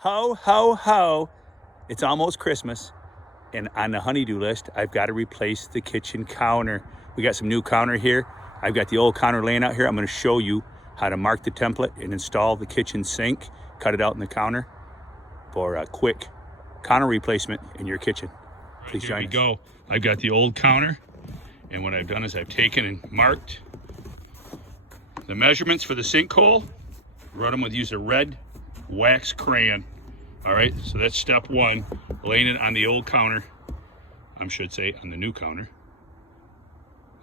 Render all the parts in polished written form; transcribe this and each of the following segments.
Ho, ho, ho. It's almost Christmas. And on the honey-do list, I've got to replace the kitchen counter. We got some new counter here. I've got the old counter laying out here. I'm going to show you how to mark the template and install the kitchen sink, cut it out in the counter for a quick counter replacement in your kitchen. Please join us. Here we go. I've got the old counter, and what I've done is I've taken and marked the measurements for the sinkhole. Run them with, use a red wax crayon. All right, so that's step one, laying it on the old counter. I should say on the new counter.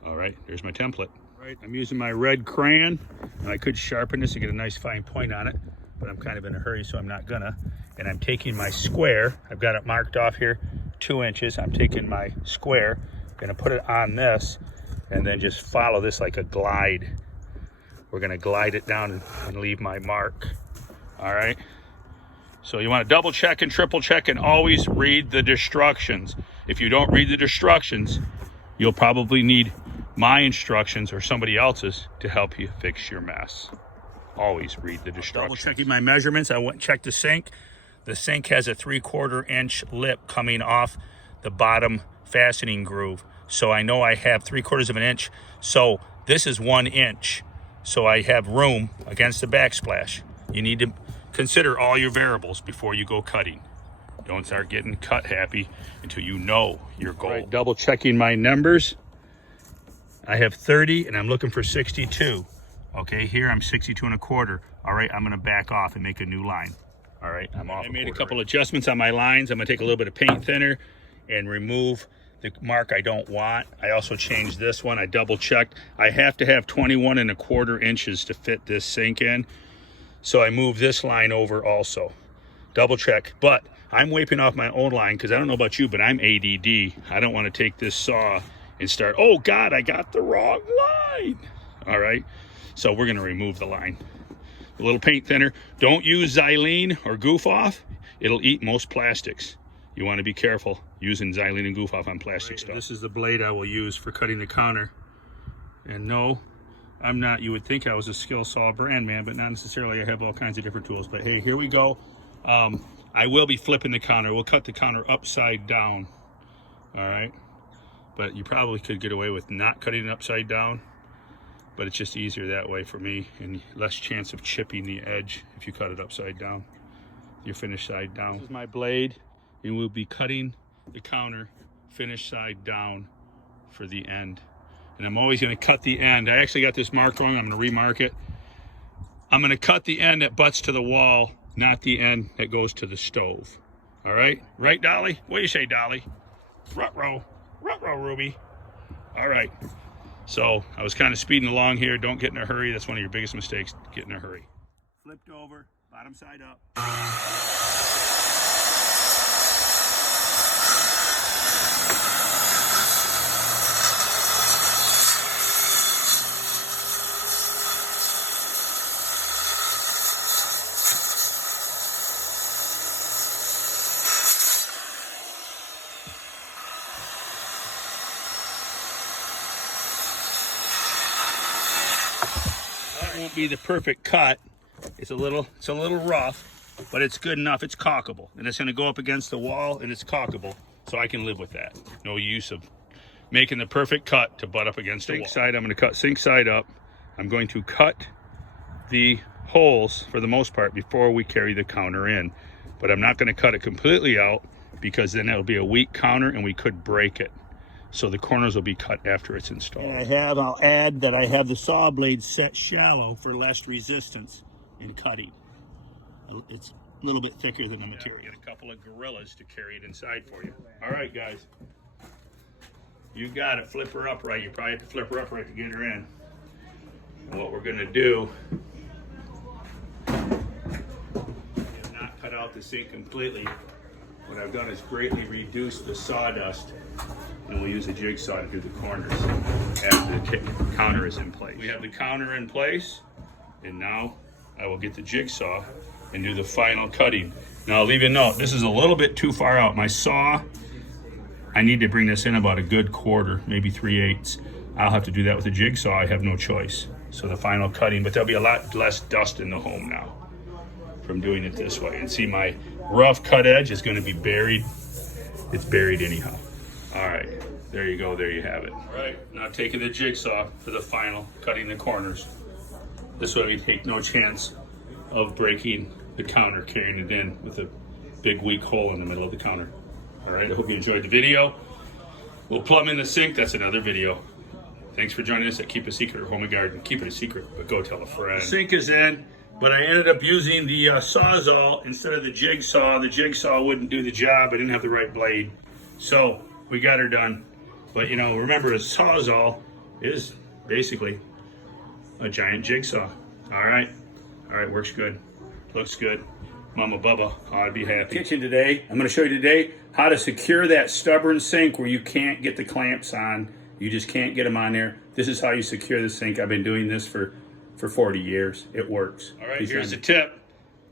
All right, there's my template. All right, I'm using my red crayon, and I could sharpen this to get a nice fine point on it, but I'm kind of in a hurry, so I'm not gonna. And I'm taking my square, I've got it marked off here, 2 inches. I'm taking my square, gonna put it on this, and then just follow this like a glide. We're gonna glide it down and leave my mark. All right. So you want to double check and triple check and always read the instructions. If you don't read the instructions, you'll probably need my instructions or somebody else's to help you fix your mess. Always read the instructions. Double checking my measurements. I went and checked the sink. The sink has a 3/4 inch lip coming off the bottom fastening groove. So I know I have 3/4 of an inch. So this is 1 inch. So I have room against the backsplash. You need to consider all your variables before you go cutting. Don't start getting cut happy until you know your goal. Right, double checking my numbers. I have 30 and I'm looking for 62. Okay, here I'm 62 1/4. All right, I'm gonna back off and make a new line. All right, I'm off. I made a couple adjustments on my lines. I'm gonna take a little bit of paint thinner and remove the mark I don't want. I also changed this one. I double checked. I have to have 21 1/4 inches to fit this sink in. So I moved this line over also. Double check, but I'm wiping off my own line because I don't know about you, but I'm ADD. I don't want to take this saw and start, oh God, I got the wrong line. All right, so we're gonna remove the line. A little paint thinner. Don't use xylene or goof off. It'll eat most plastics. You want to be careful using xylene and goof off on plastic stuff. This is the blade I will use for cutting the counter. And no, I'm not, you would think I was a skill saw brand man, but not necessarily. I have all kinds of different tools, but hey, here we go. I will be flipping the counter. We'll cut the counter upside down. All right. But you probably could get away with not cutting it upside down, but it's just easier that way for me and less chance of chipping the edge if you cut it upside down. Your finished side down. This is my blade, and we'll be cutting the counter finished side down for the end. And I'm always going to cut the end. I actually got this marked wrong. I'm going to remark it. I'm going to cut the end that butts to the wall, not the end that goes to the stove. All right? Right, Dolly? What do you say, Dolly? Ruh-roh, Ruby. All right. So I was kind of speeding along here. Don't get in a hurry. That's one of your biggest mistakes, get in a hurry. Flipped over, bottom side up. Won't be the perfect cut. It's a little rough, but it's good enough. It's caulkable, and it's going to go up against the wall, and it's caulkable, so I can live with that. No use of making the perfect cut to butt up against the wall. Sink side, I'm going to cut sink side up. I'm going to cut the holes for the most part before we carry the counter in, but I'm not going to cut it completely out because then it'll be a weak counter and we could break it. So the corners will be cut after it's installed. And I'll add that I have the saw blade set shallow for less resistance in cutting. It's a little bit thicker than the material. Get a couple of gorillas to carry it inside for you. All right, guys. You got it. Flip her upright. You probably have to flip her upright to get her in. And what we're going to do is not cut out the sink completely. What I've done is greatly reduce the sawdust, and we'll use a jigsaw to do the corners after the counter is in place. We have the counter in place, and now I will get the jigsaw and do the final cutting. Now I'll leave you a note, this is a little bit too far out. My saw, I need to bring this in about a good quarter, maybe 3/8. I'll have to do that with a jigsaw. I have no choice. So the final cutting, but there'll be a lot less dust in the home now. from doing it this way. And see, my rough cut edge is going to be buried. It's buried anyhow. All right, there you go, there you have it. All right, now taking the jigsaw for the final, cutting the corners. This way we take no chance of breaking the counter, carrying it in with a big weak hole in the middle of the counter. All right, I hope you enjoyed the video. We'll plumb in the sink, that's another video. Thanks for joining us at Keep a Secret or Home and Garden. Keep it a secret, but go tell a friend. The sink is in, but I ended up using the Sawzall instead of the jigsaw. The jigsaw wouldn't do the job. I didn't have the right blade. So we got her done. But you know, remember, a Sawzall is basically a giant jigsaw. All right, works good, looks good. Mama Bubba ought to be happy. Kitchen today, I'm gonna show you today how to secure that stubborn sink where you can't get the clamps on. You just can't get them on there. This is how you secure the sink. I've been doing this for 40 years. It works. All right, here's the tip.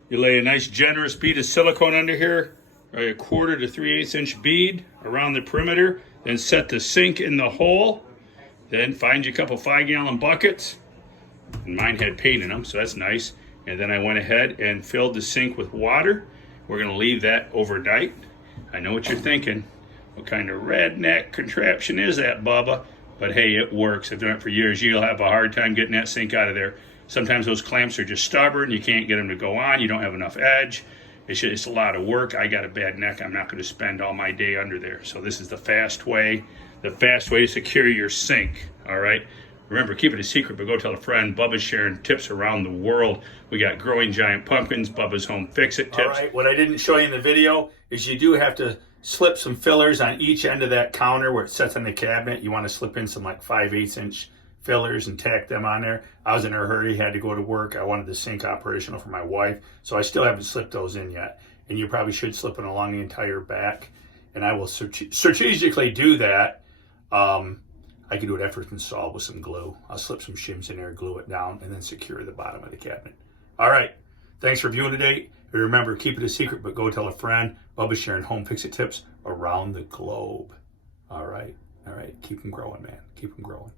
You lay a nice generous bead of silicone under here, right, a 1/4 to 3/8 inch bead around the perimeter, then set the sink in the hole, then find you a couple 5-gallon buckets, and mine had paint in them, so that's nice. And then I went ahead and filled the sink with water. We're gonna leave that overnight. I know what you're thinking. What kind of redneck contraption is that, Bubba? But hey, it works. I've done it for years. You'll have a hard time getting that sink out of there. Sometimes those clamps are just stubborn. You can't get them to go on. You don't have enough edge. It's a lot of work. I got a bad neck. I'm not going to spend all my day under there. So this is the fast way to secure your sink. All right. Remember, keep it a secret, but go tell a friend. Bubba's sharing tips around the world. We got growing giant pumpkins, Bubba's home fix-it tips. All right, what I didn't show you in the video is you do have to slip some fillers on each end of that counter where it sits on the cabinet. You want to slip in some like 5/8 inch fillers and tack them on there. I was in a hurry, had to go to work. I wanted the sink operational for my wife, so I still haven't slipped those in yet. And you probably should slip it along the entire back. And I will strategically do that. I can do it after it's installed with some glue. I'll slip some shims in there, glue it down, and then secure the bottom of the cabinet. All right, thanks for viewing today. And remember, keep it a secret, but go tell a friend. Bubba's sharing home fix-it tips around the globe. All right, keep them growing, man. Keep them growing.